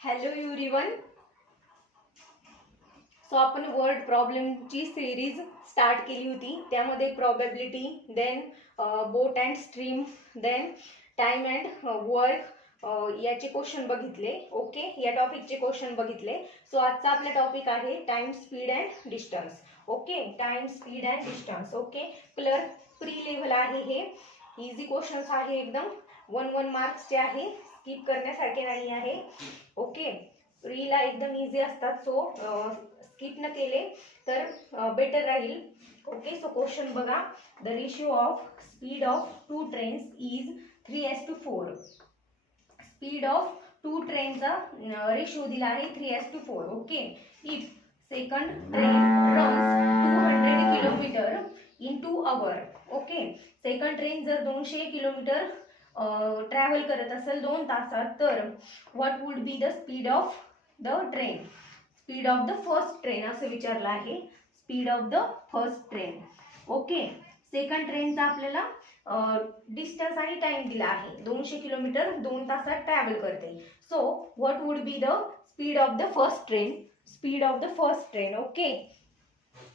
Hello everyone. So आपण word प्रॉब्लेमची series start केली होती. त्यामध्ये probability, then boat and stream, then time and work याचे क्वेश्चन बघितले. ओके, या टॉपिकचे क्वेश्चन बघितले. सो आजचा आपला टॉपिक आहे time, speed and distance. Okay, time, speed and distance. Okay, pre level आहे. हे इझी क्वेश्चन्स आहे एकदम. 1 मार्क्सचे आहे, स्किप करण्यासारखे नाही आहे. ओके, प्रीला एकदम इझी असतात. सो स्किप न केले तर बेटर राहील. ओके, सो क्वेश्चन बघा. The ratio of speed of two trains is 3:4. Speed of two ट्रेनचा रेशिओ दिला आहे 3:4. Okay, if second train runs 200 kilometre in 2 hours. Okay, second train जर 200 किलोमीटर ट्रॅव्हल करत असेल 2 तासात, तर what would be the speed of the train. Speed of the first train असं विचारलं आहे. Speed of the first train. Okay, second ट्रेनचा आपल्याला डिस्टन्स आणि टाइम दिला आहे. 200 किलोमीटर 2 तासात ट्रॅव्हल करते. So what would be the speed of the first train. Speed of the first train. Okay,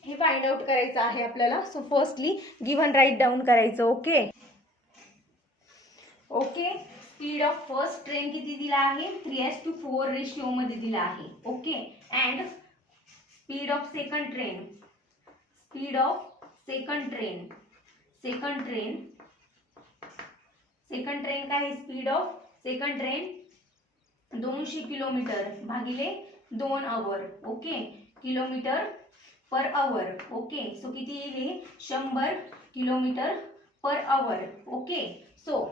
हे फाइंड आउट करायचं आहे आपल्याला. So firstly given write down करायचं. Okay okay, speed of first train किती दिला आहे 3:4 रेशिओ मध्ये दिला आहे. Okay, and speed of second train. Speed of second train. Second train काय आहे. Speed of second train 200 kilometre भागिले 2 hour. Okay, kilometre per hour. Okay, so किती येईल 100 kilometre per hour. Okay, so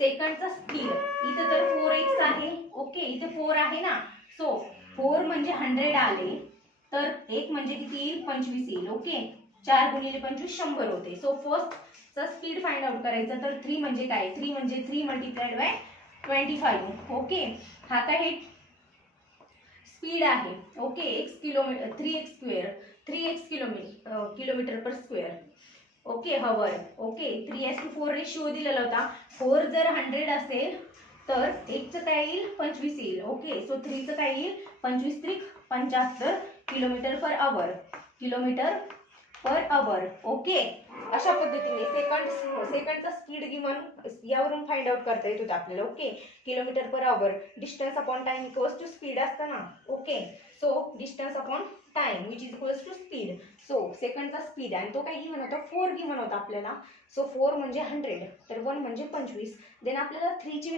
सेकंडचा स्पीड इथे तर 4x आहे. Okay, इथे 4 आहे ना. सो 4 म्हणजे 100 आले, तर 1 म्हणजे किती येईल 25 येईल. ओके, 4 गुणिले 25 100 होते. सो फर्स्टचा स्पीड फाइंड आउट करायचा. तर 3 म्हणजे काय. 3 म्हणजे 3 मल्टिप्लाइड बाय 25. ओके, हा काय स्पीड आहे. Okay, x kilometre 3x square 3x kilometre per square. Okay, hour. Okay, 3:4 ratio दिलेला होता. 4 जर 100 असेल तर 1 चं काय येईल 25 येईल. ओके, सो 3 चं काय येईल 25 त्रिक 75 kilometre per hour. Kilometre per hour. Okay, अशा पद्धतीने सेकंडचा स्पीड गिवन यावरून फाइंड आउट करता येत होतं आपल्याला. Okay, kilometre per hour. Distance upon time equals to speed असतं ना. Okay, so distance upon time which is equals to speed. So सेकंडचा स्पीड आणि तो काय गिवन होता 4 गिवन होता आपल्याला. सो 4 म्हणजे 100, तर 1 म्हणजे 25. देन आपल्याला 3 ची